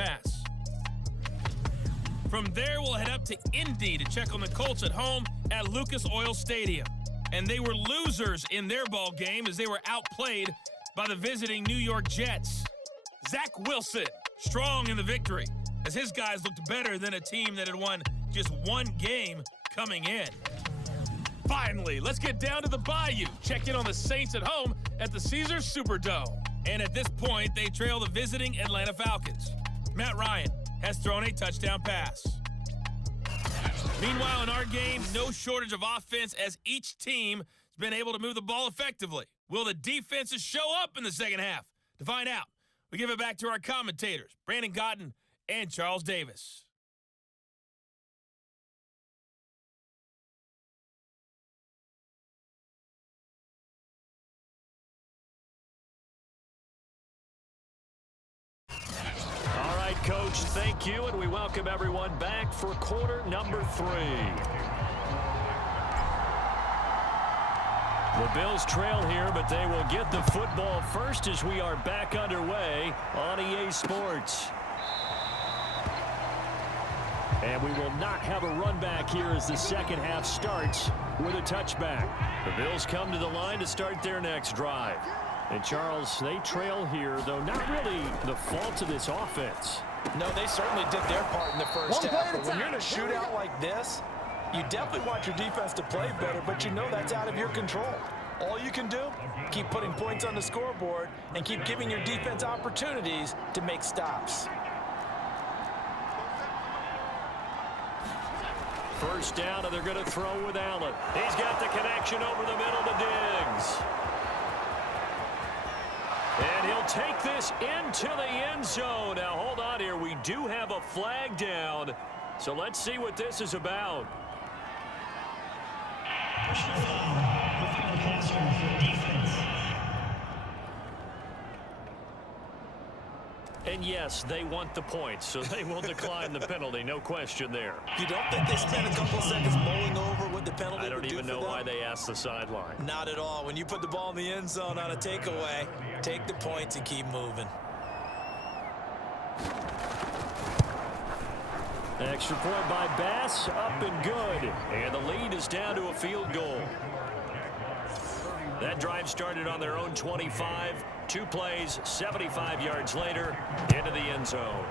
pass. From there, we'll head up to Indy to check on the Colts at home at Lucas Oil Stadium. And they were losers in their ball game as they were outplayed by the visiting New York Jets. Zach Wilson, strong in the victory, as his guys looked better than a team that had won just one game coming in. Finally, let's get down to the Bayou. Check in on the Saints at home at the Caesars Superdome. And at this point, they trail the visiting Atlanta Falcons. Matt Ryan has thrown a touchdown pass. Meanwhile, in our game, no shortage of offense as each team has been able to move the ball effectively. Will the defenses show up in the second half? To find out, we give it back to our commentators, Brandon Cotton and Charles Davis. Coach, thank you, and we welcome everyone back for quarter number 3. The Bills trail here, but they will get the football first as we are back underway on EA Sports. And we will not have a run back here as the second half starts with a touchback. The Bills come to the line to start their next drive. And Charles, they trail here, though not really the fault of this offense. No, they certainly did their part in the first half. But when you're in a shootout like this, you definitely want your defense to play better, but you know that's out of your control. All you can do, keep putting points on the scoreboard and keep giving your defense opportunities to make stops. First down, and they're going to throw with Allen. He's got the connection over the middle to Diggs. And he'll take this into the end zone. Now, hold on here. We do have a flag down. So let's see what this is about. And yes, they want the points, so they will decline the penalty. No question there. You don't think they spent a couple seconds mulling over what the penalty would do for them? I don't even know why they asked the sideline. Not at all. When you put the ball in the end zone on a takeaway, take the points and keep moving. Extra point by Bass, up and good. And the lead is down to a field goal. That drive started on their own 25. 2 plays, 75 yards later, into the end zone.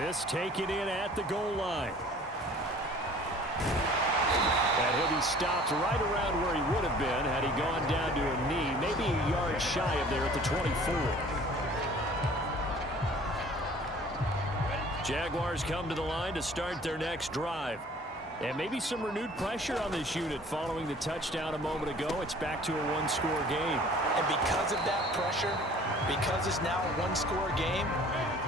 This taken in at the goal line. And he'll be stopped right around where he would have been had he gone down to a knee, maybe a yard shy of there at the 24. Jaguars come to the line to start their next drive. And maybe some renewed pressure on this unit following the touchdown a moment ago. It's back to a one-score game. And because of that pressure, because it's now a one-score game,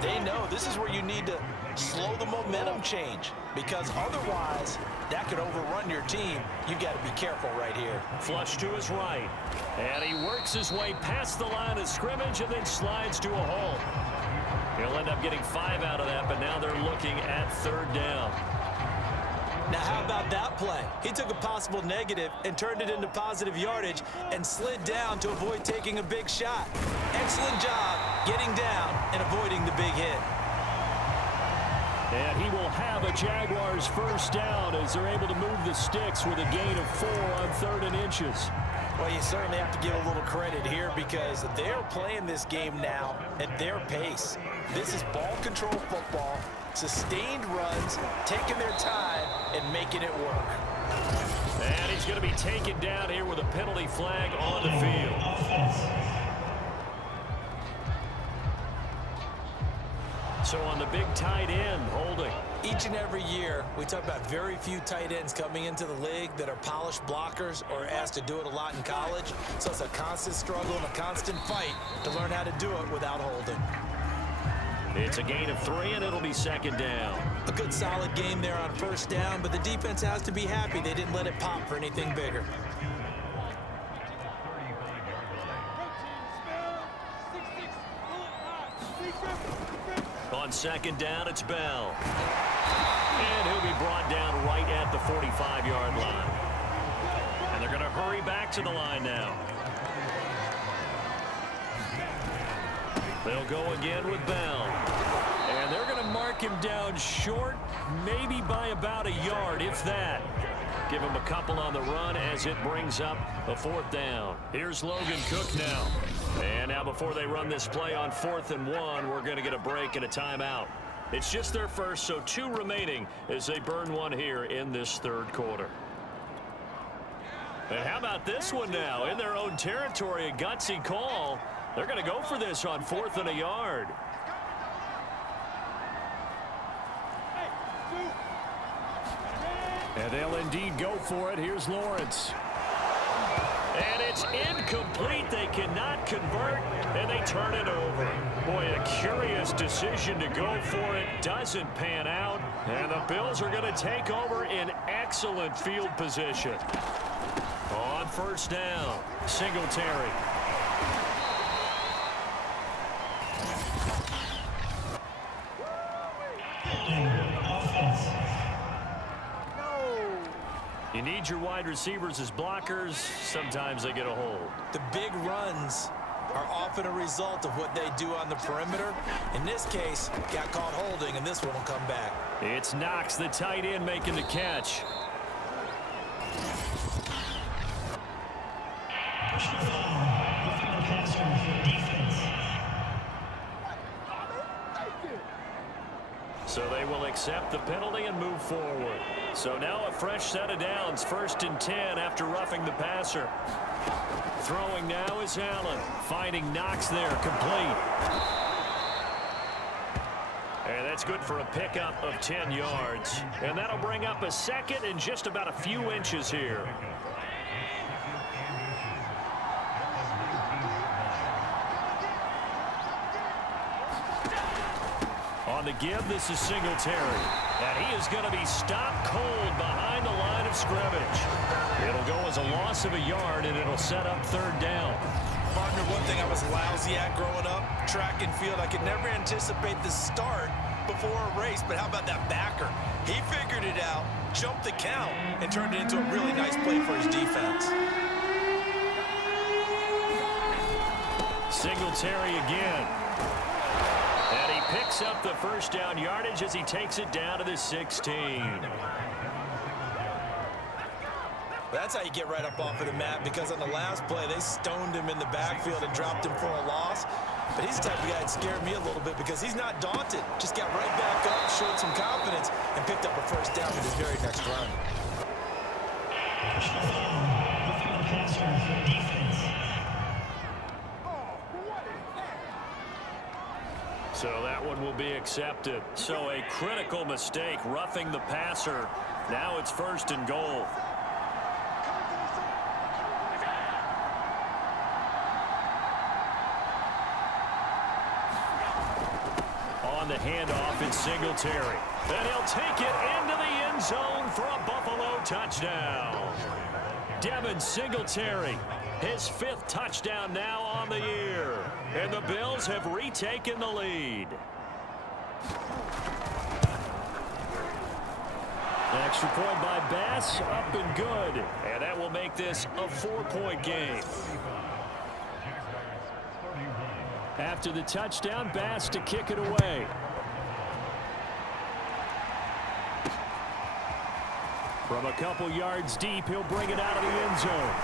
they know this is where you need to slow the momentum change. Because otherwise, that could overrun your team. You've got to be careful right here. Flush to his right. And he works his way past the line of scrimmage and then slides to a halt. He'll end up getting 5 out of that, but now they're looking at third down. Now, how about that play? He took a possible negative and turned it into positive yardage and slid down to avoid taking a big shot. Excellent job getting down and avoiding the big hit. And he will have a Jaguars first down as they're able to move the sticks with a gain of 4 on 3rd and inches. Well, you certainly have to give a little credit here because they're playing this game now at their pace. This is ball control football. Sustained runs, taking their time, and making it work. And he's going to be taken down here with a penalty flag on the field. So on the big tight end, holding. Each and every year, we talk about very few tight ends coming into the league that are polished blockers or asked to do it a lot in college. So it's a constant struggle and a constant fight to learn how to do it without holding. It's a gain of 3, and it'll be second down. A good solid game there on first down, but the defense has to be happy they didn't let it pop for anything bigger. On second down, it's Bell. And he'll be brought down right at the 45-yard line. And they're going to hurry back to the line now. They'll go again with Bell. And they're going to mark him down short, maybe by about a yard, if that. Give him a couple on the run as it brings up a 4th down. Here's Logan Cook now. And now before they run this play on 4th and 1, we're going to get a break and a timeout. It's just their first, so 2 remaining as they burn one here in this 3rd quarter. And how about this one now? In their own territory, a gutsy call. They're going to go for this on 4th and a yard. And they'll indeed go for it. Here's Lawrence. And it's incomplete. They cannot convert, and they turn it over. Boy, a curious decision to go for it. Doesn't pan out, and the Bills are going to take over in excellent field position. On 1st down, Singletary. You need your wide receivers as blockers. Sometimes they get a hold. The big runs are often a result of what they do on the perimeter. In this case, got caught holding, and this one will come back. It's Knox, the tight end, making the catch. So they will accept the penalty and move forward. So now a fresh set of downs, 1st and 10 after roughing the passer. Throwing now is Allen, finding Knox there, complete. And that's good for a pickup of 10 yards. And that'll bring up a 2nd and just about a few inches here. On the give, this is Singletary. And he is going to be stopped cold behind the line of scrimmage. It'll go as a loss of a yard, and it'll set up 3rd down. Partner, one thing I was lousy at growing up, track and field, I could never anticipate the start before a race, but how about that backer? He figured it out, jumped the count, and turned it into a really nice play for his defense. Singletary again. And he picks up the 1st down yardage as he takes it down to the 16. That's how you get right up off of the mat, because on the last play, they stoned him in the backfield and dropped him for a loss. But he's the type of guy that scared me a little bit because he's not daunted. Just got right back up, showed some confidence, and picked up a 1st down in his very next run. So that one will be accepted. So a critical mistake, roughing the passer. Now it's 1st and goal. On the handoff, it's Singletary. And he'll take it into the end zone for a Buffalo touchdown. Devin Singletary, his 5th touchdown now on the year. And the Bills have retaken the lead. Extra point by Bass, up and good. And that will make this a 4-point game. After the touchdown, Bass to kick it away. From a couple yards deep, he'll bring it out of the end zone.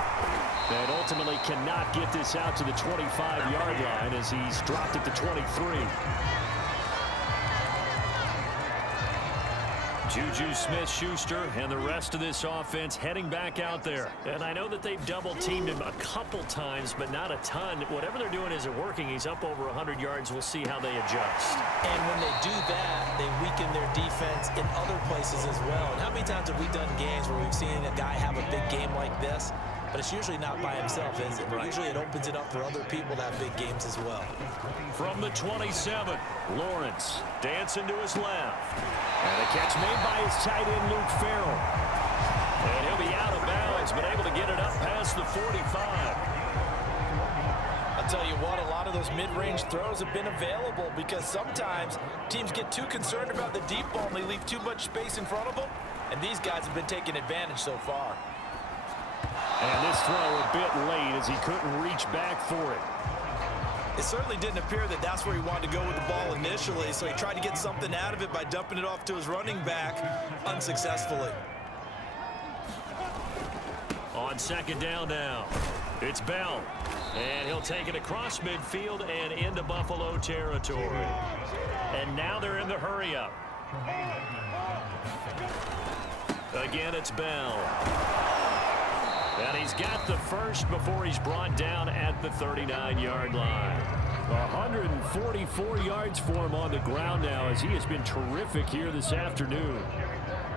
And ultimately cannot get this out to the 25-yard line as he's dropped it to 23. Juju Smith-Schuster and the rest of this offense heading back out there. And I know that they've double-teamed him a couple times, but not a ton. Whatever they're doing isn't working. He's up over 100 yards. We'll see how they adjust. And when they do that, they weaken their defense in other places as well. And how many times have we done games where we've seen a guy have a big game like this? But it's usually not by himself, is it? Right. Usually it opens it up for other people to have big games as well. From the 27, Lawrence dancing to his left. And a catch made by his tight end, Luke Farrell. And he'll be out of bounds, but able to get it up past the 45. I'll tell you what, a lot of those mid-range throws have been available because sometimes teams get too concerned about the deep ball and they leave too much space in front of them. And these guys have been taking advantage so far. And this throw a bit late as he couldn't reach back for it. It certainly didn't appear that that's where he wanted to go with the ball initially, so he tried to get something out of it by dumping it off to his running back unsuccessfully. On second down now, it's Bell. And he'll take it across midfield and into Buffalo territory. And now they're in the hurry-up. Again, it's Bell. And he's got the first before he's brought down at the 39-yard line. 144 yards for him on the ground now as he has been terrific here this afternoon.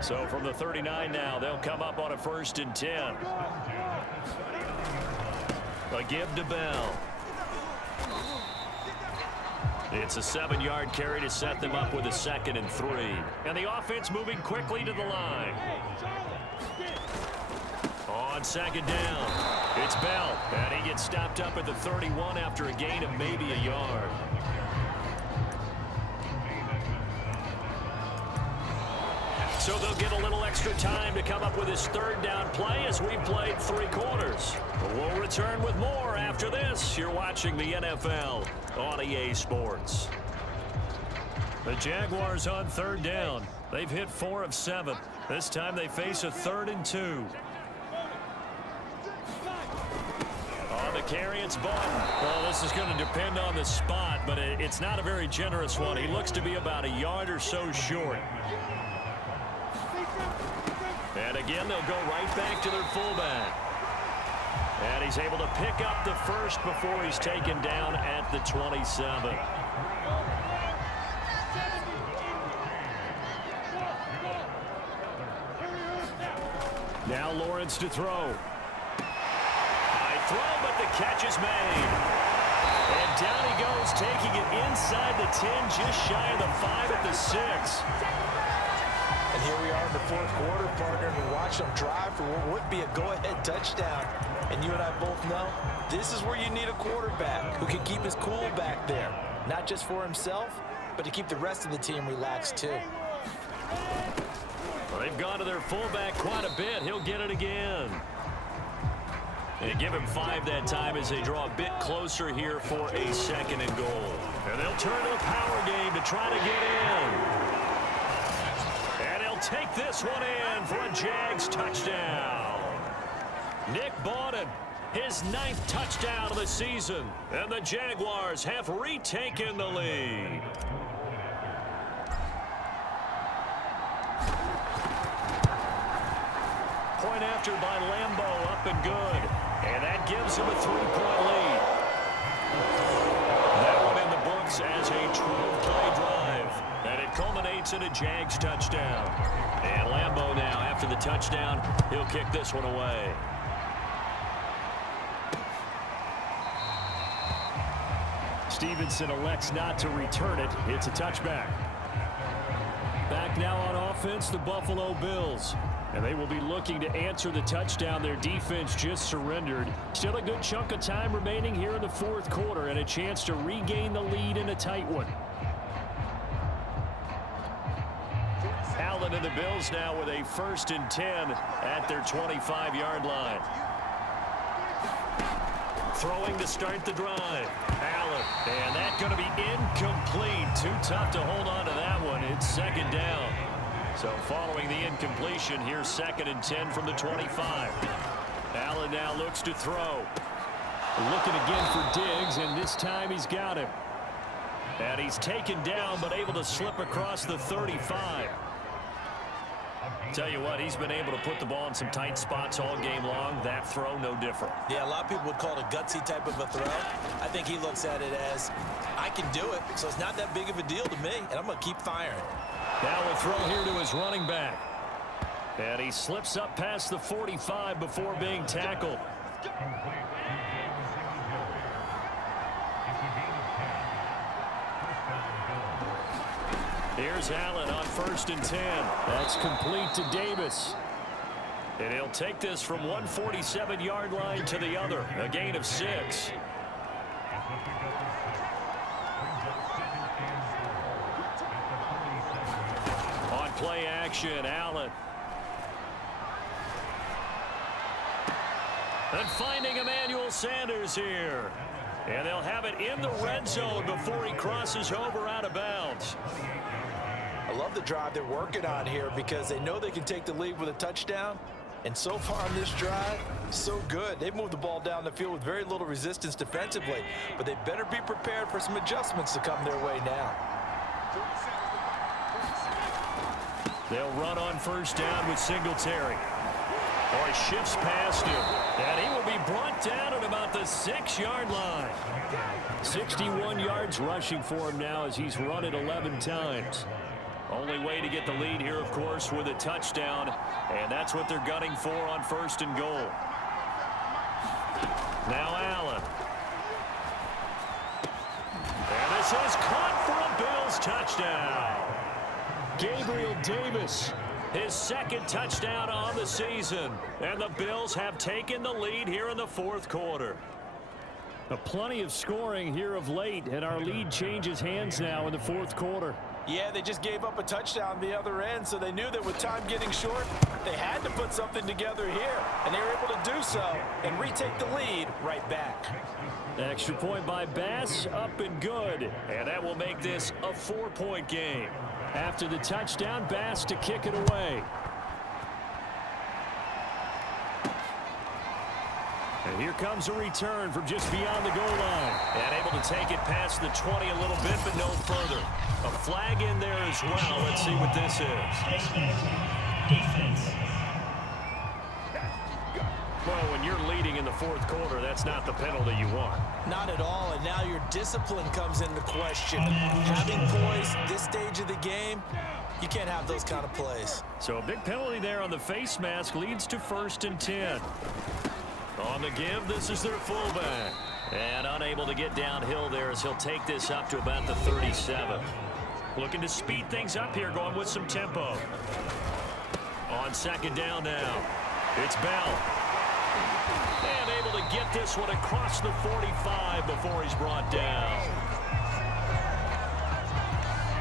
So from the 39 now, they'll come up on a 1st and 10. A give to Bell. It's a 7-yard carry to set them up with a 2nd and 3. And the offense moving quickly to the line. On second down, it's Bell. And he gets stopped up at the 31 after a gain of maybe a yard. So they'll get a little extra time to come up with his 3rd down play as we've played 3 quarters. We'll return with more after this. You're watching the NFL on EA Sports. The Jaguars on 3rd down. They've hit 4 of 7. This time they face a 3rd and 2. On the carry, it's Button. Well, this is going to depend on the spot, but it's not a very generous one. He looks to be about a yard or so short. And again, they'll go right back to their fullback. And he's able to pick up the first before he's taken down at the 27. Now Lawrence to throw. High throw, but the catch is made. And down he goes, taking it inside the 10, just shy of the 5 at the 6. And here we are in the 4th quarter, partner, and watch them drive for what would be a go-ahead touchdown. And you and I both know this is where you need a quarterback who can keep his cool back there. Not just for himself, but to keep the rest of the team relaxed too. Well, they've gone to their fullback quite a bit. He'll get it again. They give him 5 that time as they draw a bit closer here for a 2nd and goal. And they'll turn to the power game to try to get in. Take this one in for a Jags touchdown. Nick Bawden, his 9th touchdown of the season, and the Jaguars have retaken the lead. Point after by Lambeau, up and good, and that gives him a 3-point lead. That one in the books as a 12-play drive. And it culminates in a Jags touchdown. And Lambeau now, after the touchdown, he'll kick this one away. Stevenson elects not to return it. It's a touchback. Back now on offense, the Buffalo Bills. And they will be looking to answer the touchdown their defense just surrendered. Still a good chunk of time remaining here in the 4th quarter and a chance to regain the lead in a tight one. Allen and the Bills now with a 1st and 10 at their 25-yard line. Throwing to start the drive. Allen, and that's going to be incomplete. Too tough to hold on to that one. It's 2nd down. So following the incompletion, here's 2nd and 10 from the 25. Allen now looks to throw. Looking again for Diggs, and this time he's got him. And he's taken down, but able to slip across the 35. Tell you what, he's been able to put the ball in some tight spots all game long. That throw, no different. Yeah, a lot of people would call it a gutsy type of a throw. I think he looks at it as, I can do it, so it's not that big of a deal to me, and I'm going to keep firing. Now a throw here to his running back. And he slips up past the 45 before being tackled. Here's Allen on 1st and 10. That's complete to Davis. And he'll take this from 147-yard line to the other. A gain of 6. On play action, Allen. And finding Emmanuel Sanders here. And they'll have it in the red zone before he crosses over out of bounds. I love the drive they're working on here because they know they can take the lead with a touchdown. And so far on this drive, so good. They've moved the ball down the field with very little resistance defensively, but they better be prepared for some adjustments to come their way now. They'll run on first down with Singletary. Or he shifts past him, and he will be brought down at about the 6-yard line. 61 yards rushing for him now as he's run it 11 times. Only way to get the lead here, of course, with a touchdown, and that's what they're gunning for on first and goal. Now Allen. And this is caught for a Bills touchdown. Gabriel Davis, his second touchdown on the season, and the Bills have taken the lead here in the fourth quarter. Plenty of scoring here of late, and our lead changes hands now in the fourth quarter. Yeah, they just gave up a touchdown the other end, so they knew that with time getting short, they had to put something together here, and they were able to do so and retake the lead right back. Extra point by Bass, up and good, and that will make this a 4-point game. After the touchdown, Bass to kick it away. And here comes a return from just beyond the goal line. And able to take it past the 20 a little bit, but no further. A flag in there as well. Let's see what this is. Defense. Well, when you're leading in the fourth quarter, that's not the penalty you want. Not at all, and now your discipline comes into question. Having poise this stage of the game, you can't have those kind of plays. So a big penalty there on the face mask leads to 1st and 10. On the give, this is their fullback. And unable to get downhill there as he'll take this up to about the 37. Looking to speed things up here, going with some tempo. On second down now, it's Bell. And able to get this one across the 45 before he's brought down.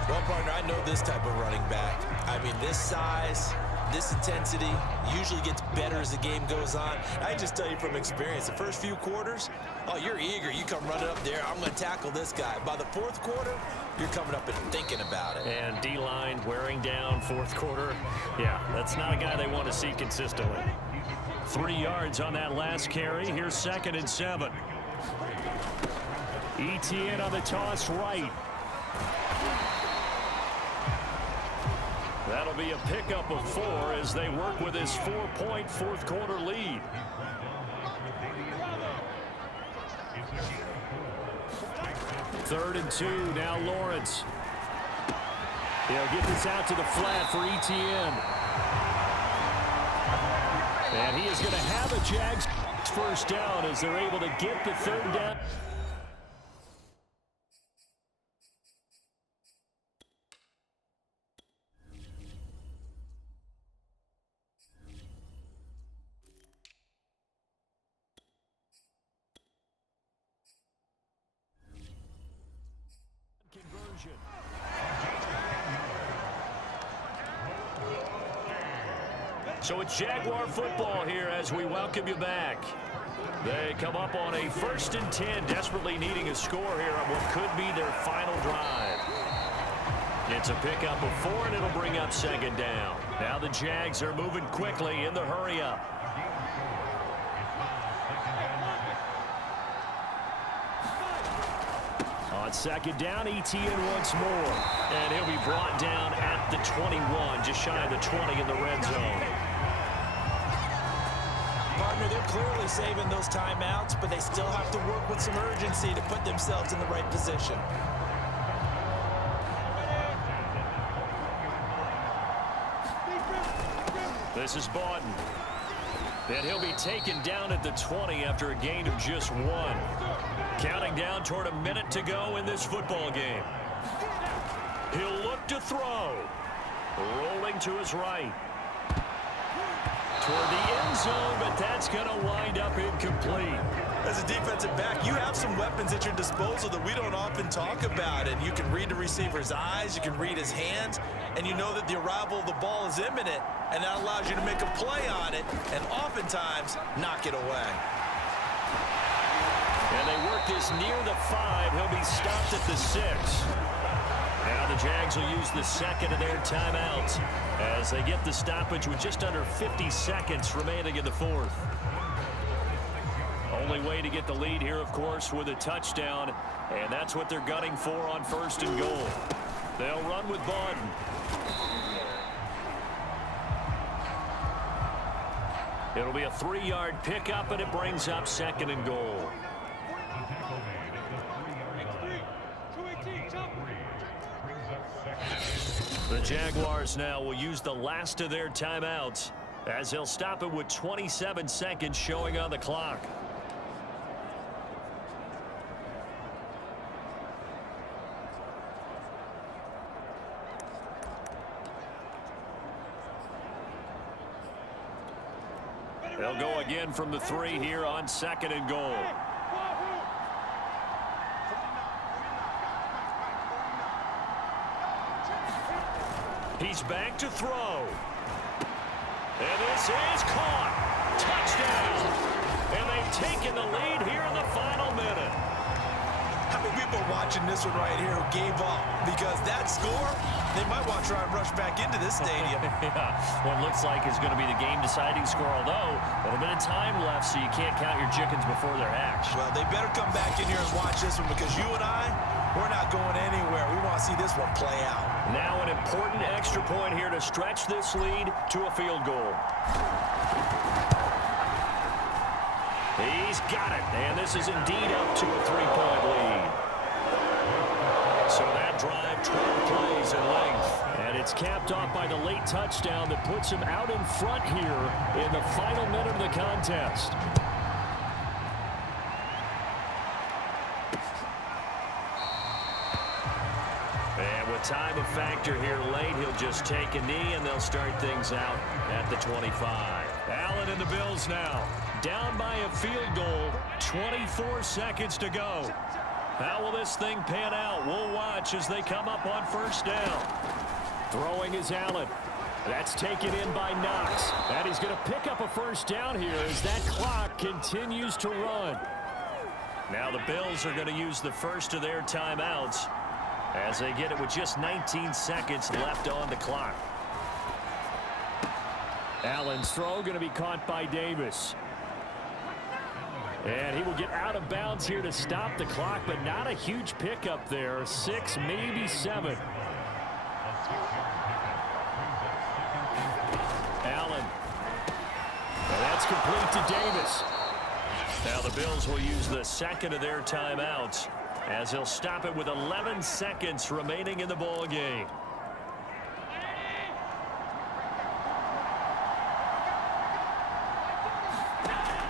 Well, partner, I know this type of running back. I mean, this size, this intensity usually gets better as the game goes on. I just tell you from experience, the first few quarters, oh, you're eager. You come running up there, I'm going to tackle this guy. By the fourth quarter, you're coming up and thinking about it. And D-line wearing down fourth quarter. Yeah, that's not a guy they want to see consistently. 3 yards on that last carry. Here's 2nd and 7. ETN on the toss right. That'll be a pickup of 4 as they work with his 4-point fourth quarter lead. Third and 2, now Lawrence. He'll get this out to the flat for ETN. And he is going to have a Jags first down as they're able to get the 3rd down. Conversion. So it's Jaguar football here as we welcome you back. They come up on a 1st and 10, desperately needing a score here on what could be their final drive. It's a pickup of 4, and it'll bring up 2nd down. Now the Jags are moving quickly in the hurry-up. On 2nd down, ETN once more. And he'll be brought down at the 21, just shy of the 20 in the red zone. Partner, they're clearly saving those timeouts, but they still have to work with some urgency to put themselves in the right position. This is Bawden. And he'll be taken down at the 20 after a gain of just 1. Counting down toward a minute to go in this football game. He'll look to throw. Rolling to his right. Toward the end zone, but that's going to wind up incomplete. As a defensive back, you have some weapons at your disposal that we don't often talk about. And you can read the receiver's eyes, you can read his hands, and you know that the arrival of the ball is imminent, and that allows you to make a play on it and oftentimes knock it away. And they work this near the 5. He'll be stopped at the 6. Now the Jags will use the second of their timeouts as they get the stoppage with just under 50 seconds remaining in the fourth. Only way to get the lead here, of course, with a touchdown, and that's what they're gunning for on 1st and goal. They'll run with Bond. It'll be a 3-yard pickup, and it brings up 2nd and goal. The Jaguars now will use the last of their timeouts as they'll stop it with 27 seconds showing on the clock. They'll go again from the 3 here on 2nd and goal. He's back to throw. And this is caught. Touchdown. And they've taken the lead here in the final minute. How many people are watching this one right here who gave up? Because that score, they might want to try and rush back into this stadium. Yeah, what looks like is going to be the game-deciding score, although a little bit of time left, so you can't count your chickens before they're hatched. Well, they better come back in here and watch this one because you and I, we're not going anywhere. We want to see this one play out. Now an important extra point here to stretch this lead to a field goal. He's got it, and this is indeed up to a 3-point lead. So that drive, 12 plays in length. And it's capped off by the late touchdown that puts him out in front here in the final minute of the contest. And with time a factor here late, he'll just take a knee, and they'll start things out at the 25. Allen and the Bills now down by a field goal, 24 seconds to go. How will this thing pan out? We'll watch as they come up on 1st down. Throwing is Allen. That's taken in by Knox. And he's going to pick up a 1st down here as that clock continues to run. Now the Bills are going to use the first of their timeouts as they get it with just 19 seconds left on the clock. Allen's throw going to be caught by Davis. And he will get out of bounds here to stop the clock, but not a huge pickup there. 6, maybe 7. Allen. And that's complete to Davis. Now the Bills will use the second of their timeouts as they'll stop it with 11 seconds remaining in the ball game.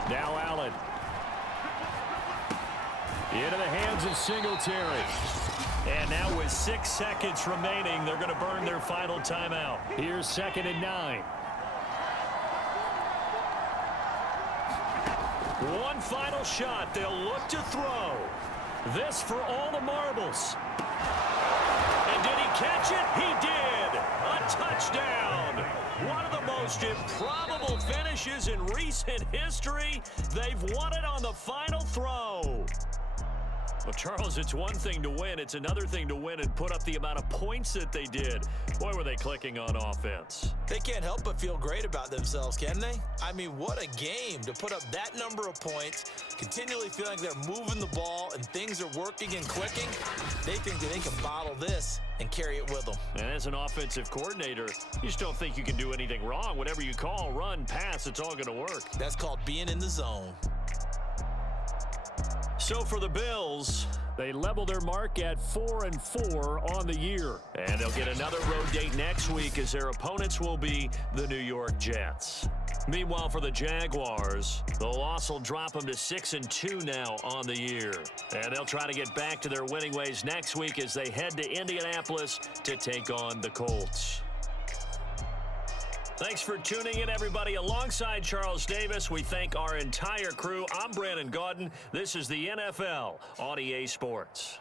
Now Allen. Into the hands of Singletary. And now with 6 seconds remaining, they're going to burn their final timeout. Here's 2nd and 9. One final shot. They'll look to throw. This for all the marbles. And did he catch it? He did. A touchdown. One of the most improbable finishes in recent history. They've won it on the final throw. Well, Charles, it's one thing to win. It's another thing to win and put up the amount of points that they did. Boy, were they clicking on offense. They can't help but feel great about themselves, can they? I mean, what a game to put up that number of points, continually feeling they're moving the ball and things are working and clicking. They think that they can bottle this and carry it with them. And as an offensive coordinator, you just don't think you can do anything wrong. Whatever you call, run, pass, it's all going to work. That's called being in the zone. So for the Bills, they level their mark at 4-4 on the year. And they'll get another road date next week as their opponents will be the New York Jets. Meanwhile, for the Jaguars, the loss will drop them to 6-2 now on the year. And they'll try to get back to their winning ways next week as they head to Indianapolis to take on the Colts. Thanks for tuning in, everybody. Alongside Charles Davis, we thank our entire crew. I'm Brandon Gaudin. This is the NFL on EA Sports.